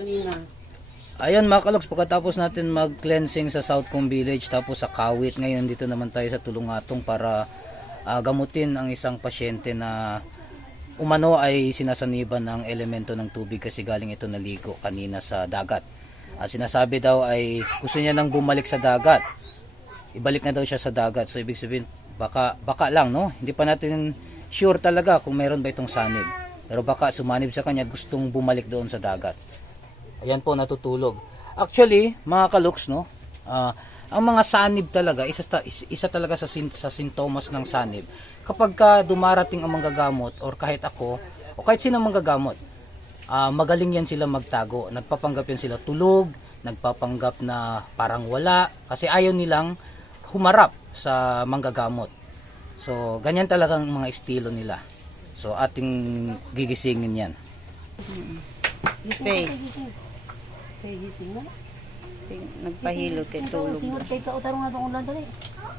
kanina. Ayun mga kaloks, pagkatapos natin mag-cleansing sa South Cone Village tapos sa Kawit, ngayon dito naman tayo sa Tulungatong para gamutin ang isang pasyente na umano ay sinasaniban ng elemento ng tubig kasi galing ito naligo kanina sa dagat. At sinasabi daw ay gusto niya nang bumalik sa dagat. Ibalik na daw siya sa dagat. So ibig sabihin baka lang, no? Hindi pa natin sure talaga kung meron ba itong sanib. Pero baka sumanib sa kanya at gustong bumalik doon sa dagat. Ayan po, natutulog. Actually, mga kaluks, no? Ang mga sanib talaga, isa talaga sa sintomas ng sanib. Kapag dumarating ang manggagamot or kahit ako o kahit sino manggagamot, magaling yan sila magtago. Nagpapanggap yan sila tulog, nagpapanggap na parang wala kasi ayaw nilang humarap sa manggagamot. So, ganyan talagang mga estilo nila. So, ating gigisingin yan. Pay. Pay, gising na. Nagpahilo kay tulog. Singot kay kautarong nga itong ulan tali.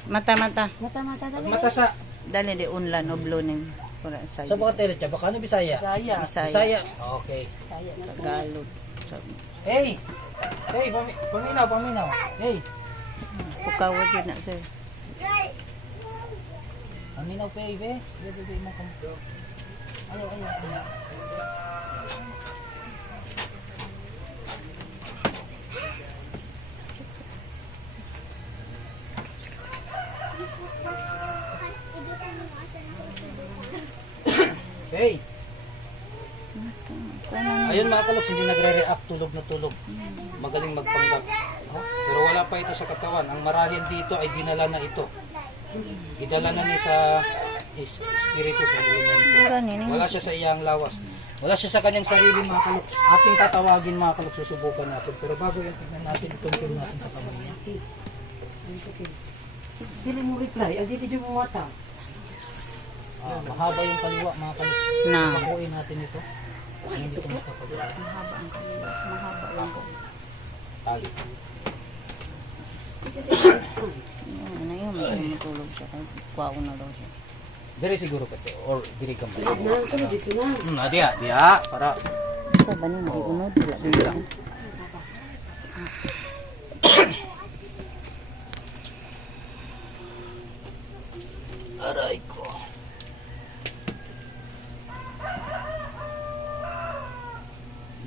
Mata. Mata tali. Mata sa Dali di unlan o blonin. Para sa sa mga tele, baka ano Bisaya? Bisaya. Bisaya. Okay. Bisaya na siya. Tagalog. Hey! Hey, paminaw. Hey! Pukawad yun na sir. Paminaw, baby. Baby mo kamo. Ayo. Hey! Ayun mga kaloks, hindi nagre-react, tulog na tulog. Magaling magpanggap. Pero wala pa ito sa katawan. Ang marahil dito ay dinala na ito. Idala na ni sa espiritu sa elemento. Wala siya sa iyang lawas. Wala siya sa kanyang sarili mga kaloks. Ating tatawagin mga kaloks, susubukan natin. Pero bago yan, tignan natin, i-control natin sa kamay niya. Dili mo reply, dili mo mata. Mahaba yung kaliwa mga kaloks. Na. Pakuin natin ito. Hindi ito makapagawa. Mahaba ang kaliwa. Mahaba lang ko. Tali. Ano yun? May matulog siya. Kuha ko na daw siya. Diri siguro ka to. Or diri ka Na, kano dito na. Diya. Para. Sa ba nila? Iunod. Sige lang. Aray ko.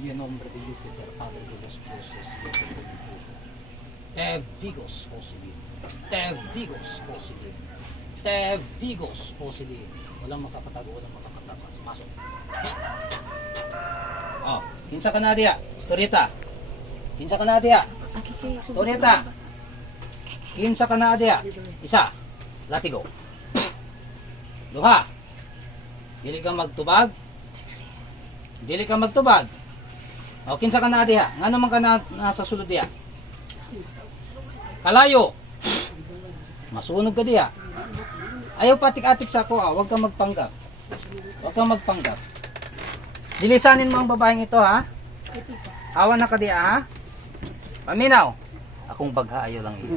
En nombre de Júpiter, Padre de los dioses, Tev Digos Posilim. Tev Digos Posilim. Tev Digos Posilim. Walang makakatago, walang makakatakas. Masok. Oh, kinsa ka na diya? Storyeta. Kinsa ka na diya? Storyeta. Kinsa ka na diya? Isa. Latigo. Duha. Dili ka magtubag? Dili ka magtubag? O, kinsa ka na diha? Nga naman ka na nasa sulod diha? Kalayo. Masunog ka diha. Ayaw patik-atik sa ako, huwag kang magpanggap. Huwag kang magpanggap. Dilisanin mo ang babaeng ito, ha? Awan na ka diha, ha? Paminaw. Akong bagha, ayaw lang ito.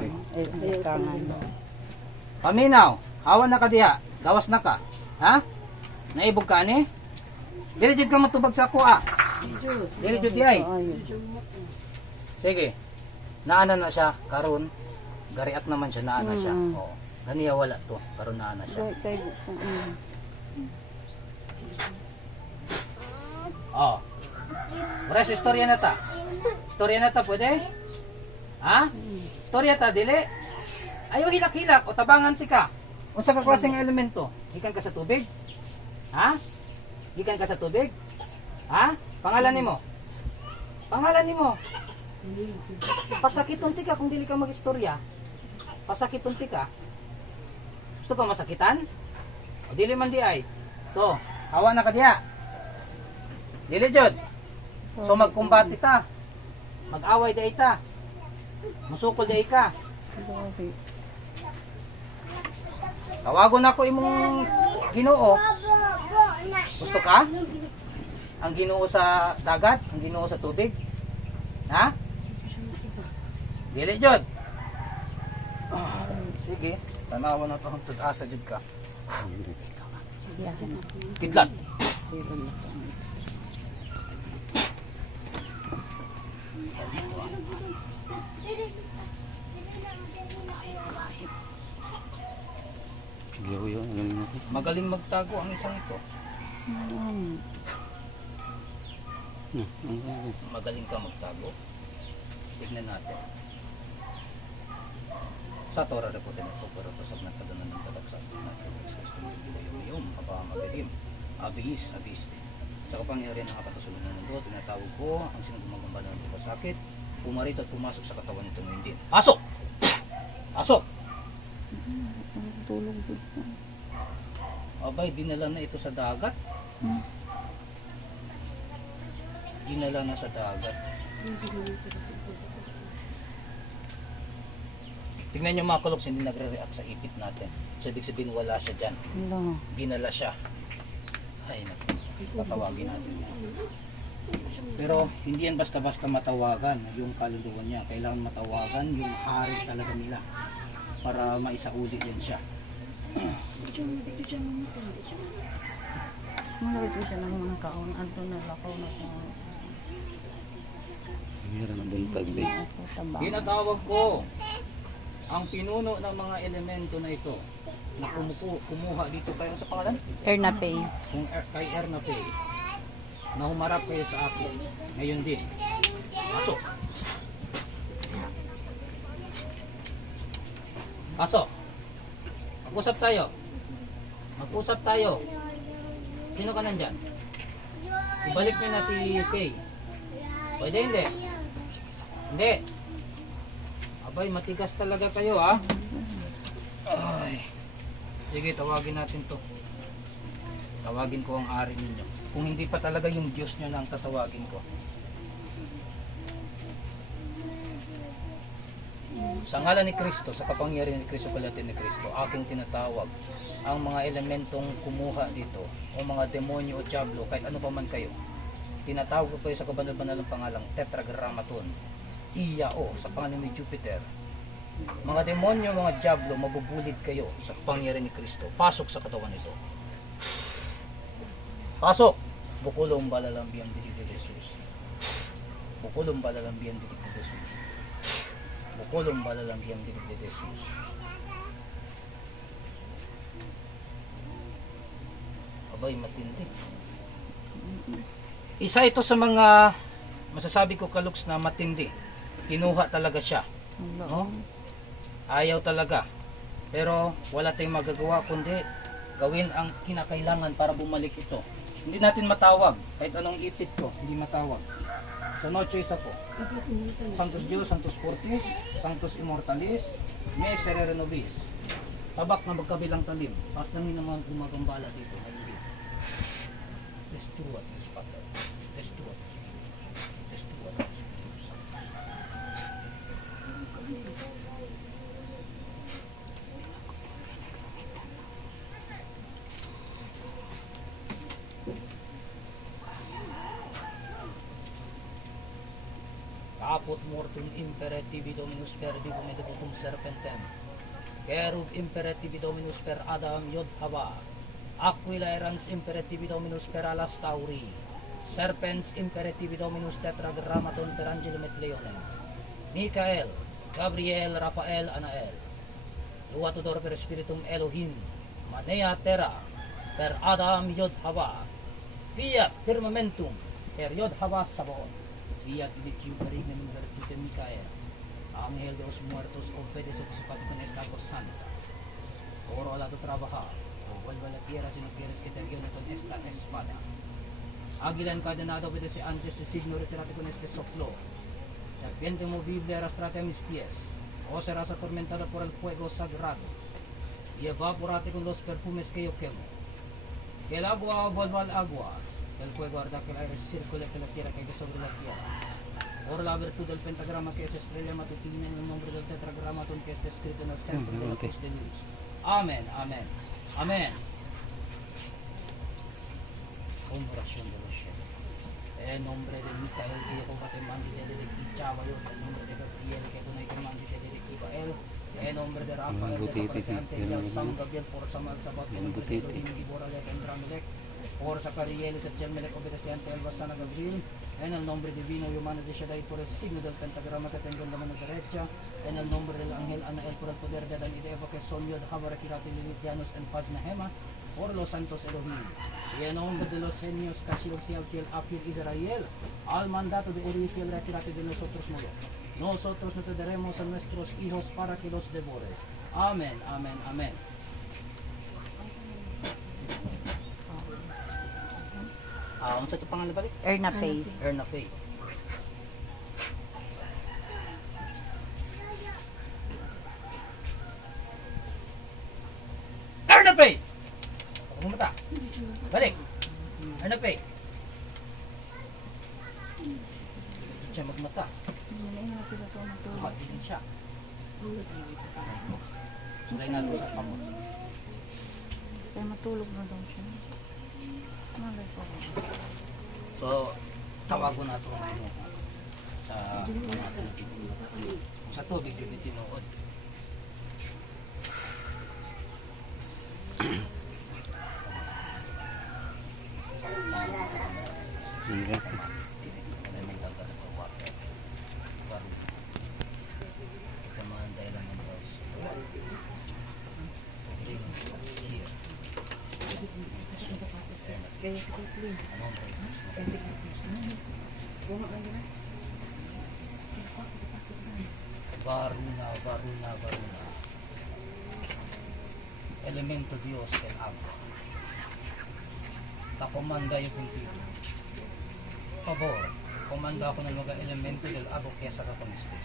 Paminaw. Awan na ka diha. Gawas na ka. Ha? Naibog ka ni? Diligid ka matubag sa ako, ah. Diligid di ay. Sige. Naana na siya karon. Gariak naman siya, naana siya. Oh. Ganiya wala to, karon naana siya. Oh. Mures istorya na ta. Istorya na ta pwede? Ha? Istorya ta dili. Ayaw hilak-hilak o tabangan ti ka. Unsa ka klaseng elemento? Gikan ka sa tubig? Ha? Gikan ka sa tubig? Ha? Pangalan nimo? Pangalan nimo? Pasakiton ti ka kung dili ka mag-istorya. Pasakiton ti ka. Gusto ka masakitan? O dili man di ay. So, hawa na ka diha. Dili jud. So magkumbati ta. Mag-away day ta. Musukol day ka. Tawagon ako imong Ginoo. Gusto ka? Ang Ginoo sa dagat, ang Ginoo sa tubig. Ha? Dili jud. Sige, tanawan na to hangtod asa jud ka. Kidlat. Magaling magtago ang isang ito. Magaling ka magtago. Tignan natin. Sa Torah repotin ito, pero pasag na kadanan ng katagsak na Kristus yung kapamagalim. Abis. Sa kapangyarihan ng kapatusulong ng mundo, tinatawag ko ang sinong gumagambala ng sakit, pumarito at pumasok sa katawan nito ngayon din. Pasok! Pasok! Tulog dito. Abay, dinala na ito sa dagat. Dinala na sa dagat. Tingnan nyo mga kaloks, hindi nagre-react sa ipit natin. So, ibig sabihin wala siya dyan. Wala. Dinala siya. Ay, naku. Tatawagin natin yan. Pero hindi yan basta-basta matawagan yung kaluluwa niya. Kailangan matawagan yung hari talaga nila para maisauli din siya. Malapit ko siya ng mga kaon. Anto na lakaw na kung Meron ang buntag din. tabang. Ginatawag ko ang pinuno ng mga elemento na ito na kumuha dito kayo sa pangalan? Ernapay. Kung kay Ernapay na humarap kayo sa akin ngayon din. Pasok. Pasok. Mag-usap tayo. Mag-usap tayo. Sino ka nandyan? Ibalik nyo na si Faye. Pwede hindi? Hindi. Abay, matigas talaga kayo ha. Ay. Sige, tawagin natin to. Tawagin ko ang ari ninyo. Kung hindi pa talaga yung Diyos nyo na ang tatawagin ko. Sa ngalan ni Kristo, sa kapangyarihan ni Kristo, palatin ni Kristo, aking tinatawag ang mga elementong kumuha dito, o mga demonyo o diablo, kahit ano pa man kayo. Tinatawag ko kayo sa kabanal-banalang pangalang Tetragrammaton, Iyao, sa pangalan ni Jupiter. Mga demonyo, mga diablo, mabubulid kayo sa kapangyarihan ni Kristo. Pasok sa katawan nito. Pasok! Bukulong balalambiang dilig de Jesus. Bukulong balalambiang dilig de Jesus. Bukulong balalambiang dilig de Jesus. Abay, matindi. Isa ito sa mga masasabi ko kaluks na matindi. Kinuha talaga siya. No? Ayaw talaga. Pero wala tayong magagawa kundi gawin ang kinakailangan para bumalik ito. Hindi natin matawag. Kahit anong ipit ko, hindi matawag. So no choice ako. Sanctus Deus, Sanctus Fortis, Sanctus Immortalis, Miserere Nobis. Tabak na magkabilang talim. Basta nang naman gumagambala dito. Destruat Deus Pater. Destruat Deus Filus. Destruat Deus Spiritus Sanctus. Caput mortum imperativi Dominus per divum et votum serpentem. Kerub imperativi Dominus per Adam Yod Hava. Aquila erans imperativi Dominus per alas Tauri. Serpens imperativi Dominus tetragrammaton per angelum et leonem. Michael, Gabriel, Raphael, Anael. Lua tudor per spiritum Elohim. Manea terra per Adam Yod Hava. Fiat firmamentum per Yod Hava Sabaoth. Fiat viciu perignum virtute Michael. Angel de los muertos obede su con esta cosa santa. Oro ala tu trabajar. Vuelve a la tierra si no quieres que te guíe con esta espada. Águila encadenada obedece antes de signo retirate con este soplo. Serpiente movible arrastrate a mis pies. O serás atormentada por el fuego sagrado. Y evaporate con los perfumes que yo quemo. Que el agua vuelva al agua. Que el fuego arda, que el aire circule, que la tierra caiga sobre la tierra. Por la virtud del pentagrama que es estrella matutina en el nombre del tetragramaton que está escrito en el centro de la cruz de luz. Amén, amén, amén. Oración de los cielos. En nombre de Micael, que Jehová te mande de Kichabayot, en nombre de Gabriel, que Donay te mande de Kibael, en nombre de Rafael, de Sapreciante, de San Gabriel, por Samal Sabat, en nombre de Elohim, Giboralet, en Dramelec, por Zacariel, y Setchelmelec, obedeciente, el Basana Gabriel, en el nombre divino y humano de Shaddai por el signo del pentagrama que tengo en la mano derecha, en el nombre del ángel Anael por el poder de Adán y de Eva que son Yod, Havara, Kirati, Lilith, Janus, en Paz, Nehema, por los santos Elohim, y en nombre de los genios Kashil, Sialtiel, Afil, Israel, al mandato de Uri, Fiel, retírate de nosotros, Moloch. Nosotros no te daremos a nuestros hijos para que los devores. Amén, amén, amén. Ano sa ito pangalan balik? Erna Pay. Erna Faye. Erna Faye! Ako mata. Balik. Erna Faye. Hindi siya magmata. Hindi siya. Sulay natin sa pamot. Kaya matulog na daw siya. Malay ko. So, tawago na ito ang sa sa tubig yung tinuod. Varuna. Elemento Dios el agua. Takomanda yung puntito. Favor, komanda ako ng mga elemento del agua kesa kakamisto.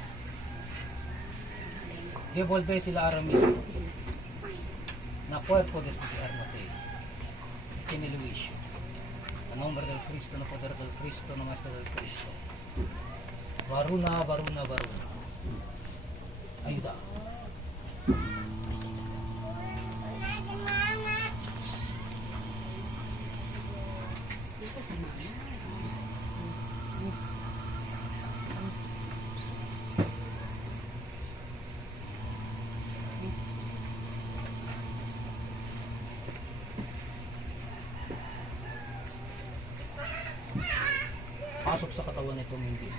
Devolve sila ahora mismo na cuerpo de este Armate. Kiniluisyo. En nombre del Cristo, no poder del Cristo, no maestro del Cristo. Varuna. Ayuda. Pasok sa katawan nitong hindi.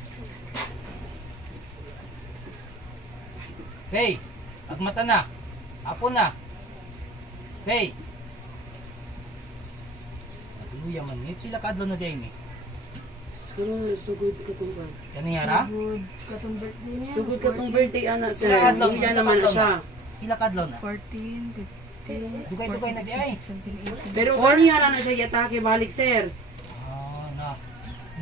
Faye, agmata na. Apo na. Faye. Nagluya man ni. Pila kadlo na din ni. Sugod ka itong birthday. Kaniyara? Sugod ka itong birthday, anak sir. Pila kadlo Luya naman na siya. Pila kadlo na? 14, 15, Dugay na di ay. 17, 18. Pero kaniya na siya yatake balik, sir. Na.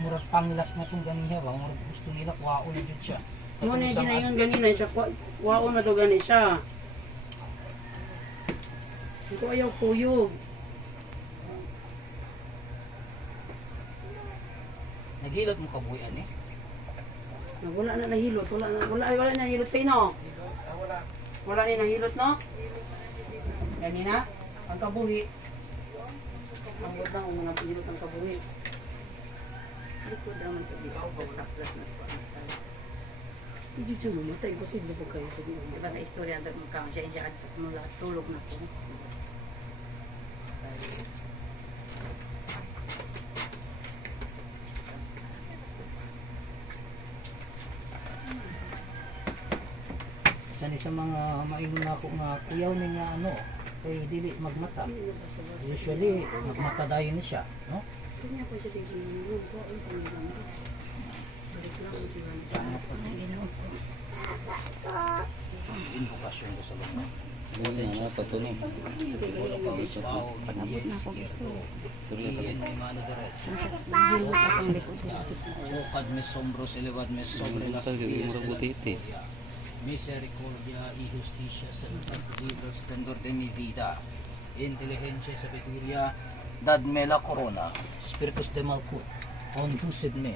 Murag panglas na itong ganiya ba? Murag gusto nila kuwao na dyan siya. Mo na ginayon ganina siya. Wao na to gani siya. Ito ayaw puyog. Nagilot mo kabuyan eh. Wala na nahilot. Wala na nahilot kayo, no? Wala na nahilot, no? Ganina? Ang kabuhi. Ang wad lang mga pahilot ang kabuhi. Likod naman ito dito. Saplas na ito. Hindi siya mamatay. Posible po kayo. Diba na istorya ang magkakaon siya, hindi at mula tulog na po. Isa sa mga maingon ako nga kuyaw niya ano, kay dili magmata. Usually magmata dayon ni siya, no? Kanya po siya sa ginunod ko. Ang pangyalang ko. Balik lang ang siya. Invokasyon ko sa mga. Ano na patuloy. Ukad me sombro elevad me sobre las pies misericordia y justicia salud libro esplendor de mi vida inteligencia y sabiduría dadme la corona spiritus de malkut conducidme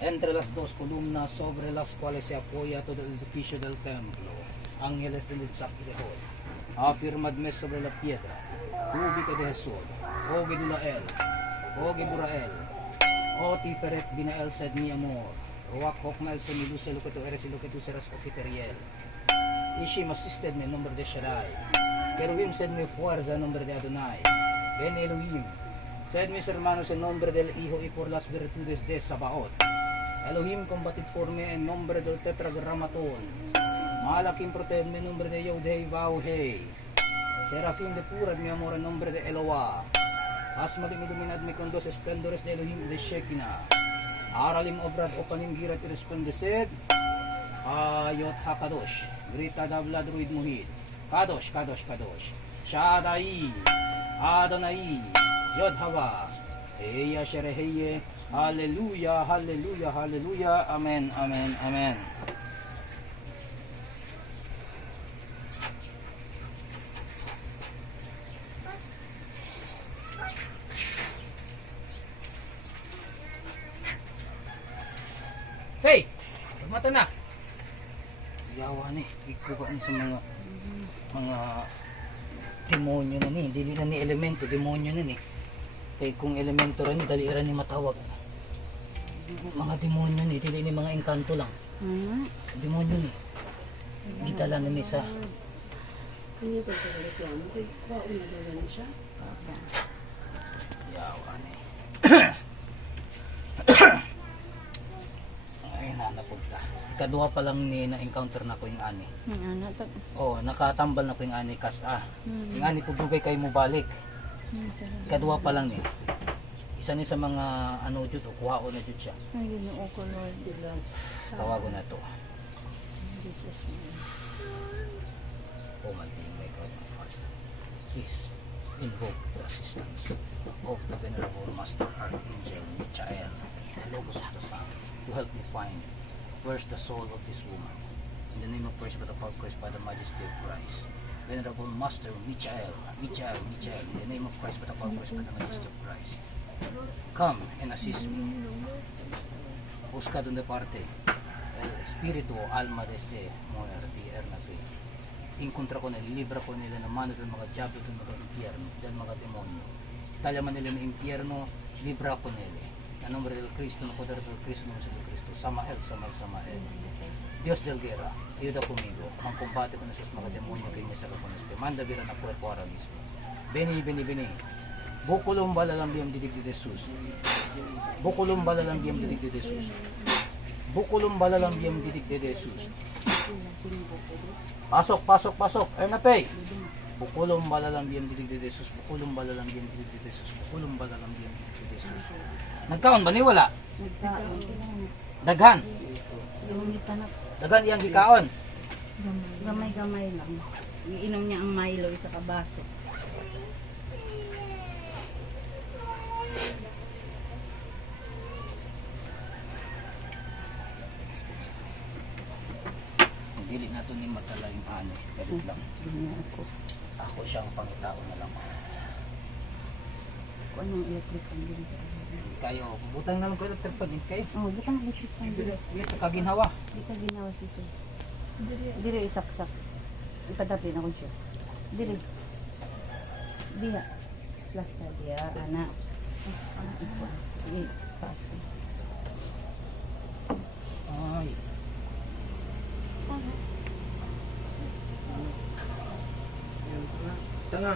entre las dos columnas sobre las cuales se apoya todo el edificio del templo ángeles del sacrificio afirmadme sobre la piedra cúbico de Jesús o Gedulael o Geburael o Tiperet Binael sed mi amor Ruach Hokmael se milu se luketu eres y luketu seras o Kiteriel Ishim assisted me en nombre de Shaddai Kerubim sed mi fuerza en nombre de Adonai Ben Elohim sed mis hermanos en nombre del Hijo y por las virtudes de Sabaoth Elohim combatit por me en nombre del tetragrammaton. Malaking protege me en nombre de Yod-Hei Vav-Hei. Serafim de purad mi amor en nombre de Eloah. Asmalim iluminad me con dos esplendores de Elohim de Shekinah. Aralim obrad o paninggirat irespondesed. Ayot HaKadosh. Grita davla druid muhid. Kadosh, Kadosh, Kadosh. Shaddai. Adonai. Yod Hava. Heya Shereheye. Hallelujah, Hallelujah, Hallelujah. Amen, Amen, Amen. Hey! Pagmata na! Yawa ni, ikuha ni sa mga demonyo na ni, dili na ni elemento, demonyo na ni. Kaya kung elemento rin, dali rin ni matawag. Mga demonyo ni, dili ni mga engkanto lang. Demonyo ni. Gitala na ni sa... Kanya pa sa reklamo, kay kwaon na daw siya. Yawa ni. Ay, nanapugta. Ikaduha pa lang ni na-encounter na ko yung ani. Ano to? Oh, nakatambal na ko yung ani kas Yung ani pugdugay kayo mo balik. Ikaduha pa lang ni. Isa ni sa mga ano jud o kuhao na jud siya. Ay, Ginoo ko, Lord. Tawagon na to. Jesus. Oh my being, my God, my Father. Please invoke the assistance of the Venerable Master Archangel Michael, the Logos of the Sun, to help me find where's the soul of this woman. In the name of Christ, by the power of Christ, by the majesty of Christ. Venerable Master Michael, in the name of Christ, by the power of Christ, by the majesty of Christ. Come and assist me. Busca donde parte el espíritu o alma de este mujer, tierna que inkontra ko nila, libra ko nila na mano ng mga diablo ng mga impyerno, ng mga demonyo. Italyaman nila ng impyerno, libra ko nila. En nombre del Cristo, en poder del Cristo, en nombre del Cristo. Samael. Dios del guerra, ayuda conmigo. Ang combate con esos mga demonyo que me saca con este. Manda vira na cuerpo ahora mismo. Beni. Bukulong balalambiam didig de Jesus. Bukulong balalambiam didig de Jesus. Bukulong balalambiam didig de Jesus. Pasok. Ayun na pay. Bukulong balalambiam didig de Jesus. Bukulong balalambiam didig de Jesus. Bukulong balalambiam didig de Jesus. Nagkaon ba ni wala? Nagkaon. Daghan. Yung itanap. Daghan iyang gikaon. Gamay-gamay lang. Iinom niya ang Milo sa kabaso. Dili na to ni matala yung ani. Kadit lang. Ako siyang pangitao na lang. Kung anong electric ang din sa Kayo, butang na lang ko electric pan kayo. Oh, butang electric ang din. Dito kaginhawa. Di ka ginawa si Sir. Dili isaksak. Ipadapin ako siya. Dili. Diha. Plaster diha, anak. Di, pasta. Ay. Tanga.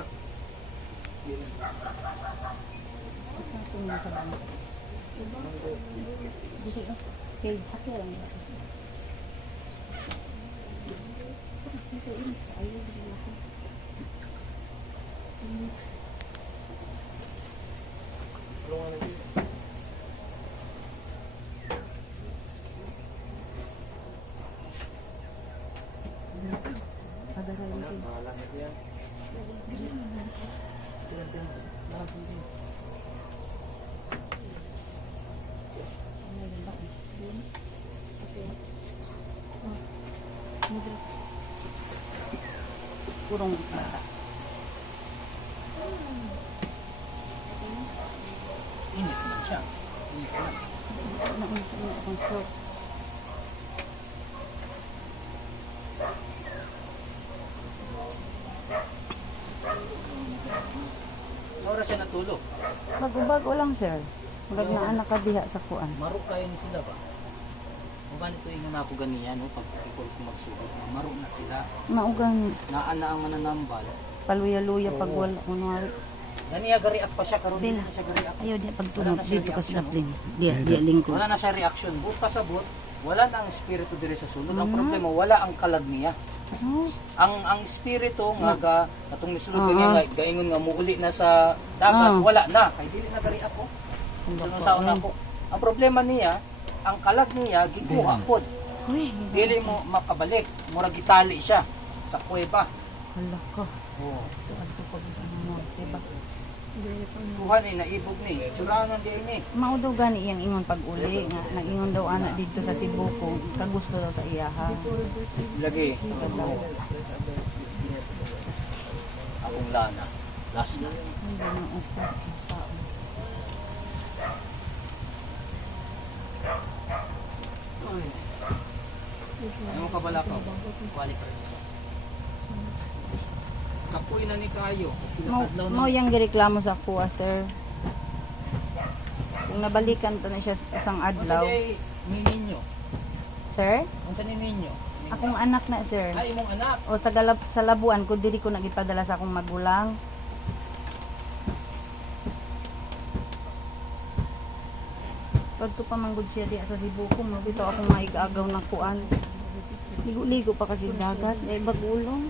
Ito nga sa bangko. Dili, oh. Okay, sakya lang. Kurong bata. Init naman siya. Naisip na akong short. Sa oras siya natulog. Bago-bago lang, sir. Huwag na anak ka diha sa kuan. Maro kayo ni sila ba? Kung ganito yung ako ganiyan, no? Pag ikaw ko magsugod, maro na sila. Maugang Naan na ang mananambal. paluya-luya pag Oo. wala. Kunwari. Naniya gariak pa siya karon Bella. na siya gariak. Ayaw di Wala pagtunog na siya dito kas reaction, daplin. Dia lingkod. Wala na siya reaction. But pasabot, wala na ang espiritu diri sa sulod. Ang problema wala ang kalag niya. Oh. Ang espiritu nga ga katong nisulod nga gaingon nga muuli na sa dagat, wala na kay dili na gari ako. Ano sa una ko. Ang problema niya, ang kalag niya gikuha pod. Uy, Dili mo makabalik, murag gitali siya sa kuweba. hala ko. Oh. Adto pag ano, diba? Kuha ni naibog ni. Tsuranon di ini. Mao daw gani iyang ingon pag uli nga nag-ingon daw ana dito sa Cebu ko kagusto daw sa iyaha. Lagi. Akong lana. Last na. Hindi na upo. Ayaw ka bala ka. Kuwali ka. Kapoy na ni kayo. Mo yang gireklamo sa kuha, sir. Kung nabalikan to na siya isang Unsa adlaw. day ni ninyo? Sir, Unsa ni ninyo? akong anak na, sir. Ay imong anak. O sa Labuan ko diri ko nagipadala sa akong magulang. Pagto pa manggod siya di sa Cebu ko, mo bitaw akong maigagaw na kuan. Ligo-ligo pa kasi dagat, ay bagulong.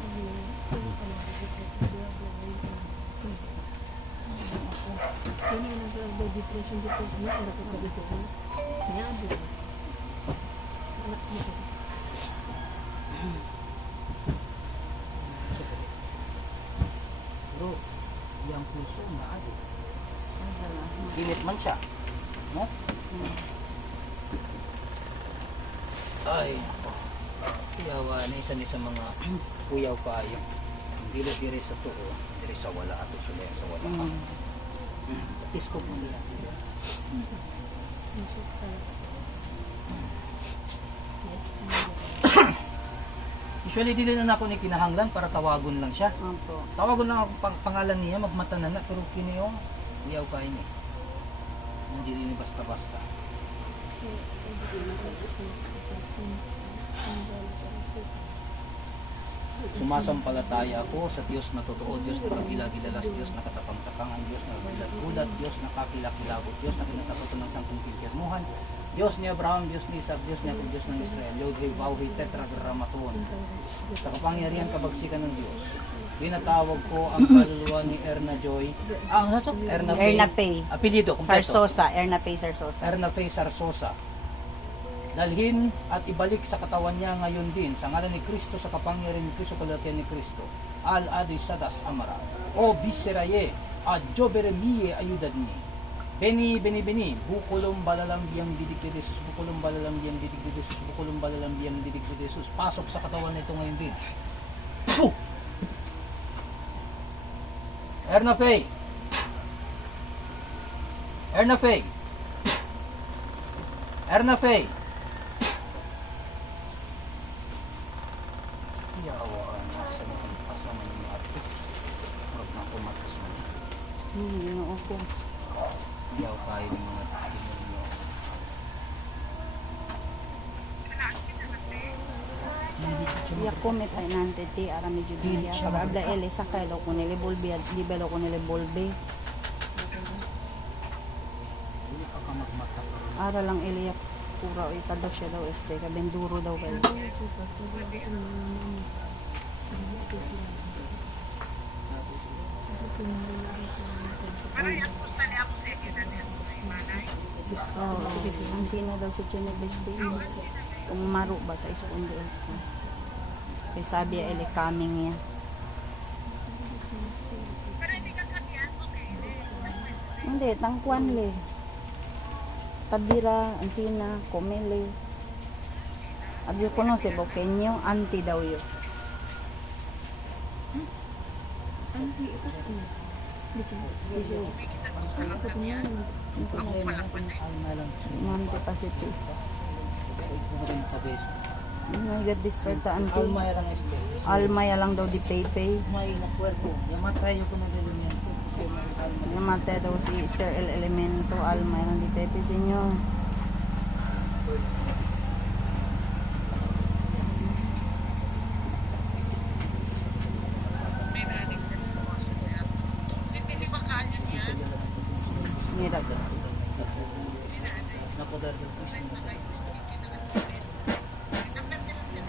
Bro, yang puso na ado. Init man siya. No? Ay, kuyawa na isa ni sa mga kuyaw kaayo. Dili diri sa tuo, diri sa wala ato sila sa wala. Isko mo nila. Usually dili na ako ni kinahanglan para tawagon lang siya. Opo. Tawagon lang ako pangalan niya, magmata na na, pero kini yung iyaw kayo niya. Hindi ni basta-basta. Sumasampalataya ako sa Diyos na totoo, Diyos na kagilagilalas, Diyos na katapang-tapang, ang Diyos na kagilat-gulat, Diyos na kakilakilabot, Diyos na kinatakoton ng sangkong kimpirmuhan, Diyos ni Abraham, Diyos ni Isaac, Diyos ni Jacob, Diyos ng Israel, Yod-Hei, Vau-Hei, Tetragrammaton. Sa kapangyarihan kabagsikan ng Diyos, tinatawag ko ang kaluluwa ni Erna Joy. Ano to? Erna Faye. Apelyido, kumpleto. Sarsosa, Erna Faye Sarsosa. Erna Faye Sarsosa. Dalhin at ibalik sa katawan niya ngayon din sa ngalan ni Kristo sa kapangyarihan ni Kristo kalatian ni Kristo. Al Adi Sadas Amara. O Biseraye, a Joberemie ayudad ni. Beni, bukulong balalang biyang didig ni Jesus, bukulong balalang biyang didig ni Jesus, bukulong balalang biyang didig ni Jesus. Pasok sa katawan nito ngayon din. Puh! Erna Faye. Erna Faye. Erna Faye. Yawa na sa mga kasama ng ate. Marap na ako matas mo. Yun ako. Yaw tayo ng mga tikin mo. Yakume pa inante ti ara medyo diya. Para abla ele sa kailo ko nile bolbe, libelo ko nile bolbe. Hindi ka ka magmata. Ara lang ele yak pura o ikadaw siya daw este ka benduro daw kayo. Oo, ang sino daw si Chene Besbe. Kung maro ba tayo sa kundi ko. Kaya sabi ya ele coming ya. Hindi, tangkuan le. Tabira, ansina, komele. Abyo ko no, si Bokenyo, anti daw yun. Anti pa si Tita. Oh my God, disperta anti. Almaya lang este. Almaya lang daw di Pepe. May na cuerpo. Yamatay ko na din yan. Namatay daw si Sir El Elemento. Almaya lang di Pepe sa inyo.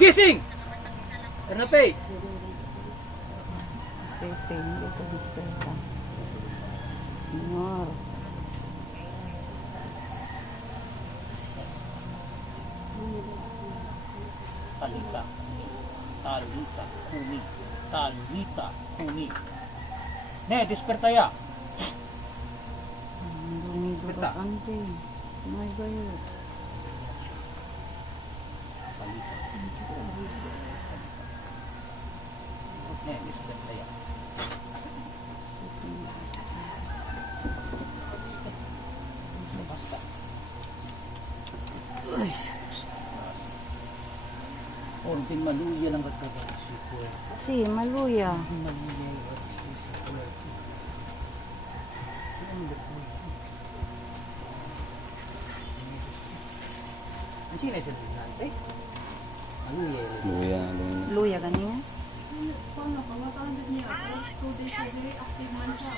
Gising! Ernapay! Pepe, hindi ito disperta. Senyor. Talita. Talita. Uni. Talita. Uni. Ne, despertaya. Lumido Beta. ka, ante. May bayo. Talita. Ne, despertaya. Basta. Ay. Ording maluya lang at super. Si, maluya. Maluya at super. Ang sino yung cellphone natin? Maluya. Luya, luya. Luya ganyan. Paano ka? Matandad niya. 2 days na very active man siya.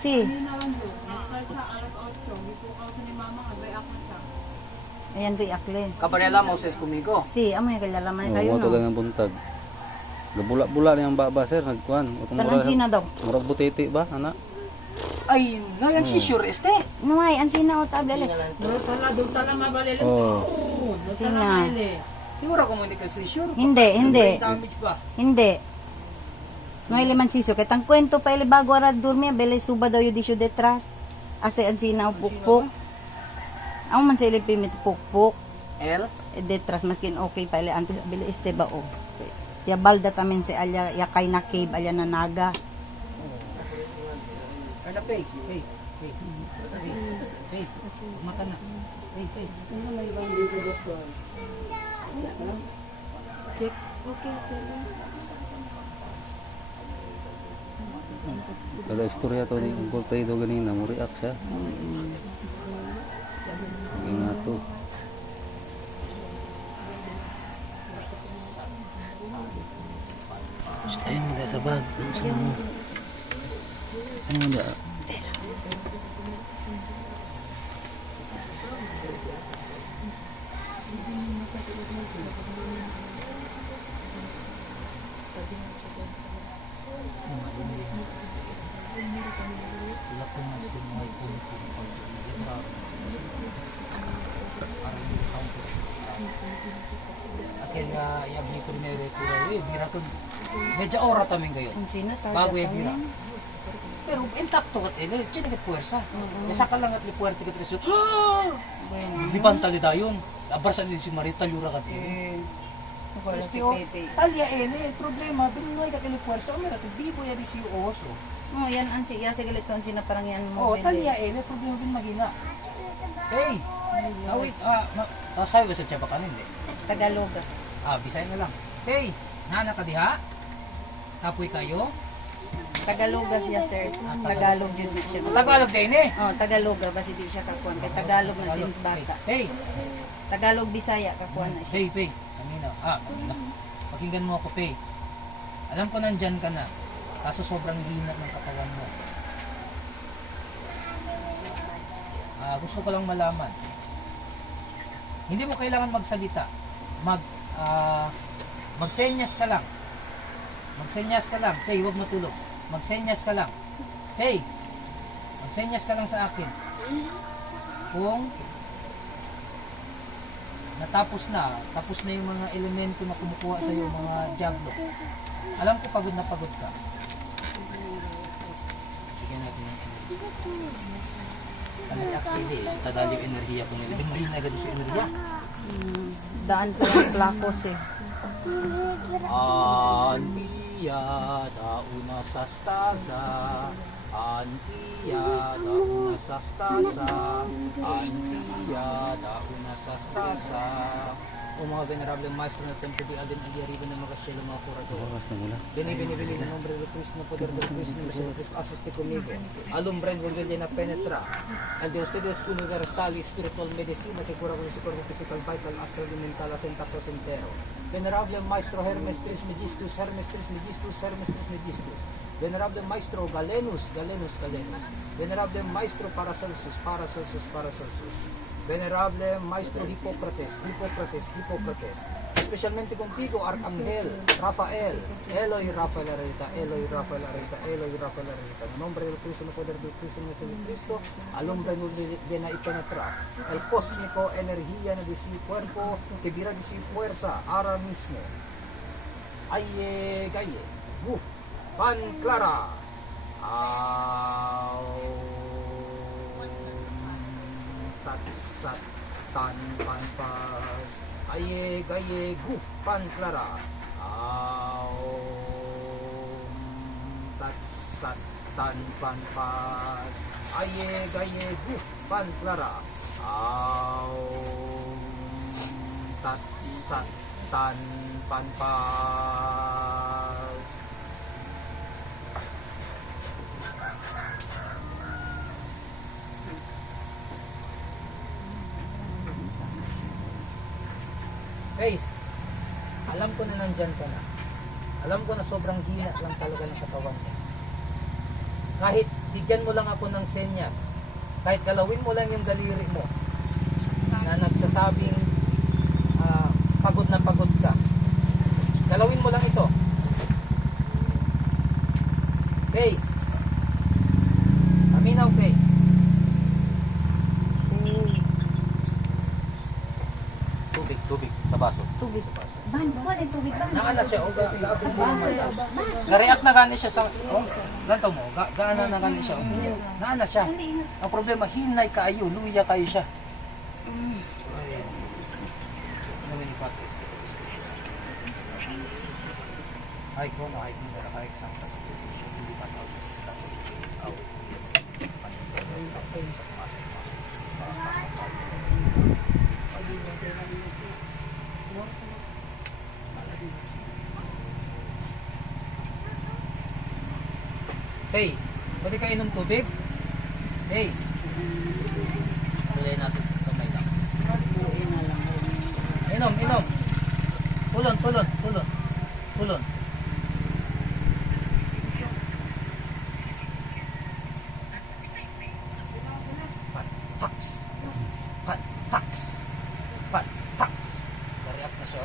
Si, Hinawan doon. Nag-start siya alas 8. Gipukaw sa ni mama. Nag-react na siya. ayan ri akle. Kabarela Moses kumigo. Si, amo yung kalalaman Oh, kayo, mo to no? lang ang buntag. Gabula-bula niyang baba sir, nagkuan. Utong Kanang sina daw. murag butiti ba, ana? Ay, na yan si Sure este. Nuhay, ang sina o tablet. Doon tala mabalil. Oh. Doon tala Sina. mabalil. Siguro komunikal si Sure. Hindi, hindi. Damage ba? Hindi. Nuhay liman siso. Kaya tang kwento pa ili bago arad durmi, bele suba daw yung disyo detras. Ase ang sina o pukpuk. Amo man sa ili pimit pukpuk. El? Detras maskin okay pa ili antes bele este ba o. Ya balda tamin si alya yakay na cave alya na naga. Ano pay? Pay. Pay. Pay. Pay. Mata na. Pay. Pay. Ano may ibang din sa doktor? Check. Okay, sir. Kada istorya to ni Uncle Pedro ganina, mo react siya. Nga to. Ayun mo sa bag. Ano mo Akin nga yabli primero pura bira to. Medya ora tamin kayo. Ang sina Bago yung bira. Pero intakto kat ele, tiyan kat puwersa. Kaya ka lang at li puwerte kat result. Lipan tali dayon. Abarsan din si Marita Lura kat ele. Estio, talya ele, problema, binunoy kat ele puwersa. Umira to bibo ya si oso. Oh, yan ang siya sigalit ko ang sina parang yan Oh, mo. talya ele, problema din mahina. Hey, awit, sabi ba sa Tiyabakan hindi? Tagalog. Bisaya na lang. Hey, nana ka diha? Tapoy kayo? Tagalog siya, sir. Tagalog yun siya. Tagalog din eh. Oh, Tagalog basi di siya kakuan. Kay Tagalog na since bata. Hey, Tagalog Bisaya kakuan na siya. hey, Pay. Kanina. Pakinggan mo ako, Pay. Alam ko nandyan ka na. Kaso sobrang linat ng katawan mo. Gusto ko lang malaman. Hindi mo kailangan magsalita. Magsenyas ka lang. Magsenyas ka lang. Hey, huwag matulog. Magsenyas ka lang. Hey, magsenyas ka lang sa akin. Kung natapos na, tapos na yung mga elemento na kumukuha sa iyo, mga diablo. Alam ko pagod na pagod ka. Bigyan natin yung kami actually, sa tadali yung enerhiya ko nila. Bimrin na agad sa enerhiya. Daan ko yung plakos eh. Antiya dauna sastasa, Antiya dauna sastasa, Antiya dauna sastasa. O mga venerable maestro na templo di Alden Aguirre na magasyelo mga kurador. Oras na mula. Beni en nombre de Cristo, poder de Cristo, Cristo, asiste conmigo. Alumbra en Evangelio na penetra. Al de ustedes universal y espiritual medicina que cura con su cuerpo físico, vital, astral y mental, asentactos entero. Venerable Maestro Hermes Tris Megistus, Hermes Tris Megistus, Hermes Tris Megistus. Venerable Maestro Galenus, Galenus, Galenus. Venerable Maestro Paracelsus, Paracelsus, Paracelsus. Venerable Maestro Hippocrates, Hippocrates, Hippocrates. especialmente contigo, Arcángel Rafael, Eloy Rafael Arita, Eloy Rafael Arita, Eloy Rafael Arita. En nombre del Cristo, no poder del Cristo, no es el Cristo, alumbra y llena y penetra el cósmico energía de su cuerpo, que vira de su fuerza ahora mismo. Aye, gaye, buf, pan clara. Tatsat tan pan pas. Aye, gaye, guf, pan clara. Tatsat tan pan pas. Aye, gaye, guf, pan clara. Tatsat tan pan pas. Guys, alam ko na nandyan ka na. Alam ko na sobrang hina lang talaga ng katawan ko. Kahit bigyan mo lang ako ng senyas, kahit galawin mo lang yung daliri mo na nagsasabing pagod na pagod ka, galawin mo lang ito. Faye, aminaw Faye. Tubig sa baso. Tubig. Ban, buwan yung tubig ba? Naana siya, o gaabot mo naman. Na-react na gani siya sa, ganto mo, gaana na gani siya. Naana siya. Ang problema, hinay kaayo, luya kayo siya. Ay ko, ay ko, ay ko, hindi pa tao sa tao. Hey, pwede ka inom tubig? Hey. Kulay natin kamay lang. Inom. Tulon. Pataks. Nariyak na siya.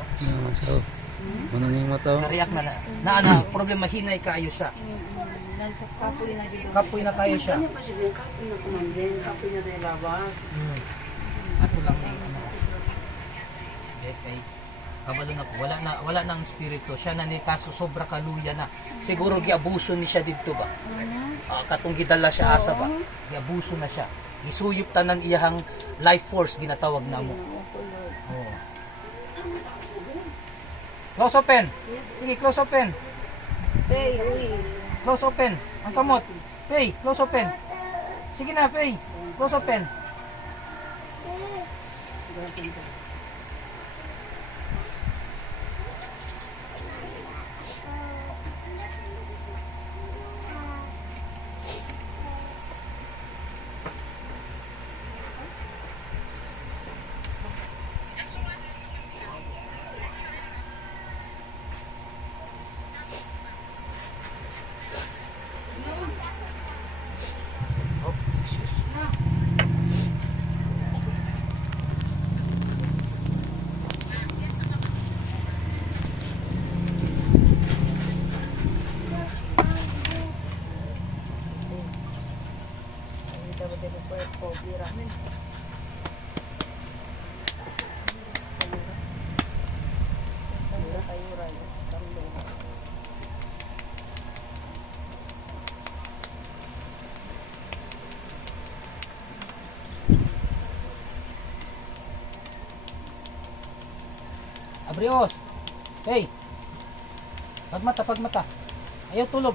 Ano na yung mata? Nariyak na. Problema, hinay kaayo siya. Nasa kapoy na dito. Kapoy na kayo siya. Kanya pa siya yung kapoy na kumandin, kapoy na tayo labas. Ako lang na yung okay. Kabalo na po. Wala na ang spirito. Siya na ni kaso sobra kaluya na. Siguro giabuso ni siya dito ba? Katong gidala siya asa ba? Giabuso na siya. Isuyop tanan iyahang life force ginatawag na mo. Oh. Close open. Sige, close open. Hey, uy. Close open. Ang kamot. Pay, close open. Sige na, Pay. Close open. Abrios. Hey. Pagmata. Ayaw tulog.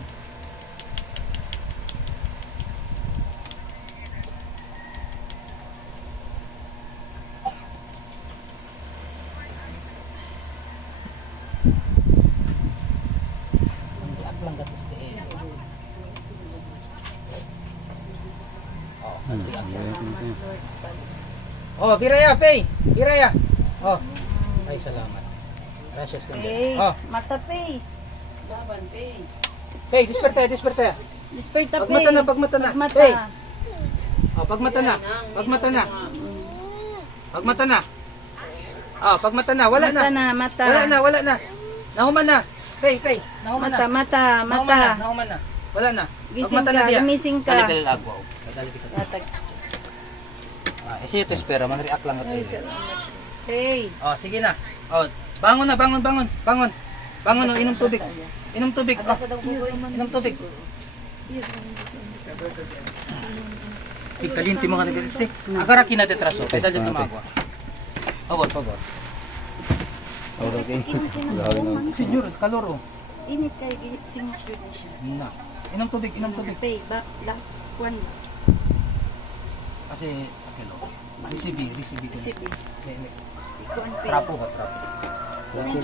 Lang gatis de. Oh, Biraya, Pay. Biraya. Oh. Ay, salamat. Gracias kang Hey, mata pay. Laban, pay. Pay, disperta. Desperta Pagmata pay. na, pagmata na. Pagmata. Hey. Oh, pagmata na. Pagmata na. Ah, pag mata na, wala Mata na. na, mata. Wala na. Nahuman na. Pay. Nahuman Mata, na. mata, mata. Nahuman na. Wala na. Pag Gising mata na ka, diya. gumising ka. Dali agwa. Dali kita. Natag. Isi ito espera, man-react lang ito. Hey. Oh, sige na. Oh, bangon na, bangon. Bangon, oh, inom tubig. Inom tubig. Oh, inom tubig. Kalinti mo ka na ganito. Agara kinadetraso. Kaya dyan tumagwa. Pagod. Okay. Senyor, kaloro. Init kay sinusud na siya. Na. Inom tubig. Pay, la, kwan. Kasi, akelo. Recipe. Sipi. Kwan pay. Trapo.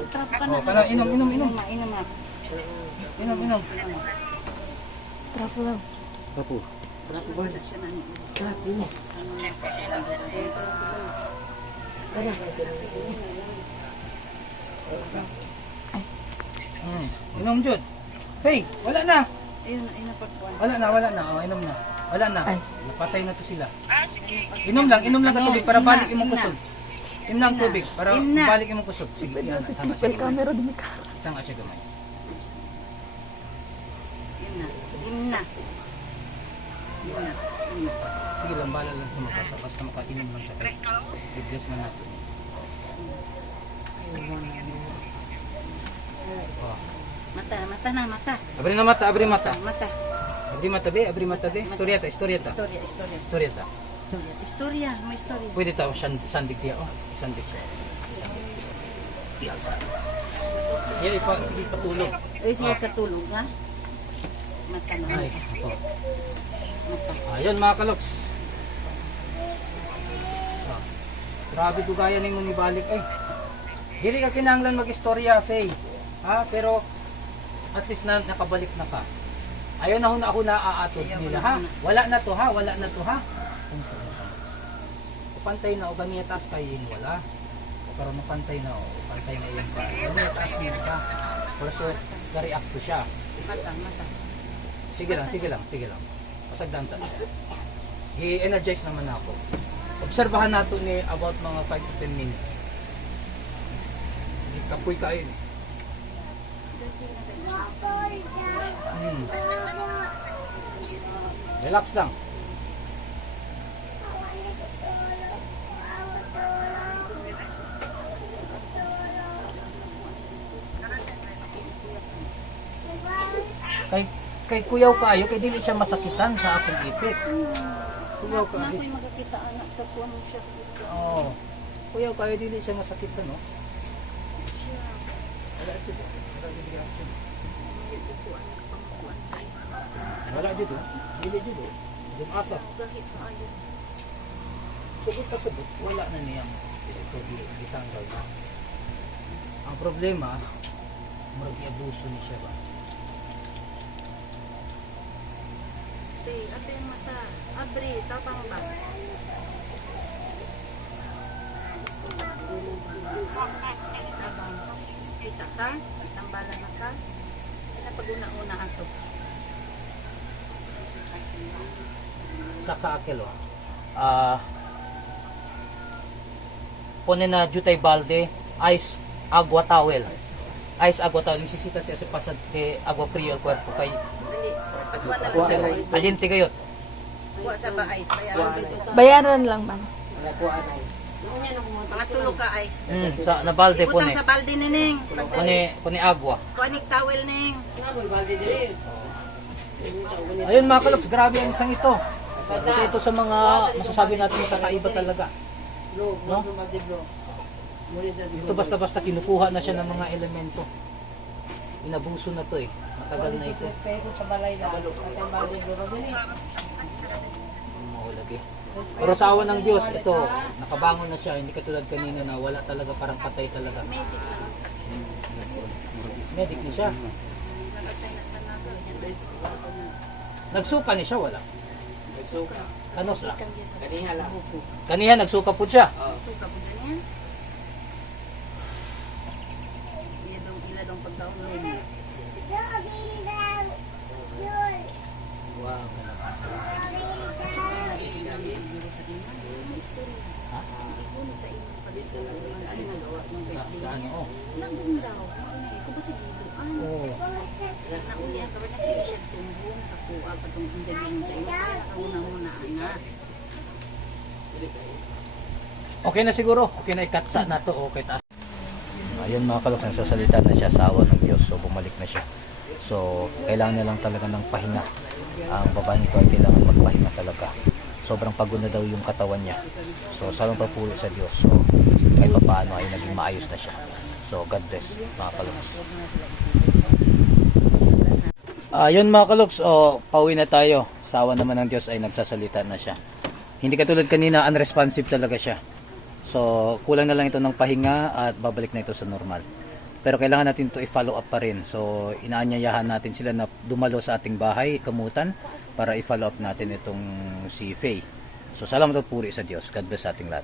Trap ka Oh, na. para inom. Inom na. Inom. Trapo lang. Tapo. Trapo ba na siya na niya? Trapo. Inom, Jud. Hey, wala na. Ayun na pagkwan. Wala na. Oh, inom na. Wala na. Napatay na to sila. Inom lang ka tubig para balik imong kusog. Inom lang tubig para balik imong kusog. Sige, yan. Tama siya. Camera din ka. Tama siya gamay. Yun na. Sige lang, bala lang sa mabasa. Basta makainom lang siya. I-bless man natin. Oh. Mata. Abri na mata. Mata. Abri mata be. Historieta. Istorya, may istorya. Pwede tao sandig dia. Oh, sandig ko. Iya, sige patulog. Ay, siya katulog nga. Mata na. Ay, ako. Ayun mga kaloks. Ah, grabe dugayan ng mong ibalik. Ay, dili ka kinahanglan mag-istorya, Faye. Ha? Pero, at least na nakabalik na ka. Ayaw na ako naaatod nila, ha? Wala na to, ha? Pantay na o ganiya taas kayo yung wala. O karoon na pantay na o pantay na yung pa. Ganiya taas niya siya. Also, na-react to siya. Mata. Sige lang. Pasagdan sa siya. I-energize naman ako. Obserbahan nato ni about mga 5 to 10 minutes. Kapoy kayo ni. Relax lang. Kay kuyaw kayo, kay dili siya masakitan sa akong ipit. Kuyaw Na kayo. ako'y magkakita anak sa kuwan mo siya. Oo. Kuyaw kayo, dili siya masakitan, no? Wala dito. Dili dito. Yung asa. Gahit sa ayo. Subot. Wala na niyang espiritu ditanggal na. Ang problema, mag-iabuso ni siya ba? Ate yung mata. Abri, tapang ba? Tabang. Kita ka? Tambala na ka? Napag-una-una ato. Sa kaakelo. Pone na jutay balde, ice agua towel. Ice agua towel. Nisisita siya sa pasad kay agua frio al cuerpo kay Dali. Pagkuha na lang sa ice. alinti kayot. Kuha sa ba ice. Bayaran dito sa Bayaran lang man. mga tulog ka ice. Sa na balde pone. Ibutang sa balde ni Ning. Pone agua. Kuhanik towel Ning. Ayun mga kaloks, grabe ang isang ito. Kasi ito sa mga masasabi natin kakaiba talaga. No? Ito basta-basta kinukuha na siya ng mga elemento. Inabuso na to eh. Matagal na ito. Mahulagi. Pero sa awa ng Diyos, ito, nakabangon na siya. Hindi katulad kanina na wala talaga, parang patay talaga. Medic ni siya. Nagsuka ni siya, wala. Kanos lang. Kaniha nagsuka po siya. Suka po ganyan. Ila dong pagkaon Ning. Wow. sumbong daw. Ito ba sigiluan? Oo. Naulihan ka ba na siya siya sumbong sa kuha patong injagin sa iyo. Kauna mo na nga. Okay na siguro. Okay na ikatsa na to. Okay taas. Ayun mga kaloks, nagsasalita na siya sa awa ng Diyos. So bumalik na siya. So kailangan niya lang talaga ng pahinga. Ang babae nito ay kailangan magpahinga talaga. Sobrang pagod na daw yung katawan niya. So salang papuri sa Diyos. So kahit pa paano ay naging maayos na siya. So God bless mga kaloks. Ayun mga kaloks, pauwi na tayo. Sa awa naman ng Diyos ay nagsasalita na siya. Hindi katulad kanina, unresponsive talaga siya. So, kulang na lang ito ng pahinga at babalik na ito sa normal. Pero kailangan natin ito i-follow up pa rin. So, inaanyayahan natin sila na dumalo sa ating bahay, kamutan, para i-follow up natin itong si Faye. So, salamat at puri sa Diyos. God bless sa ating lahat.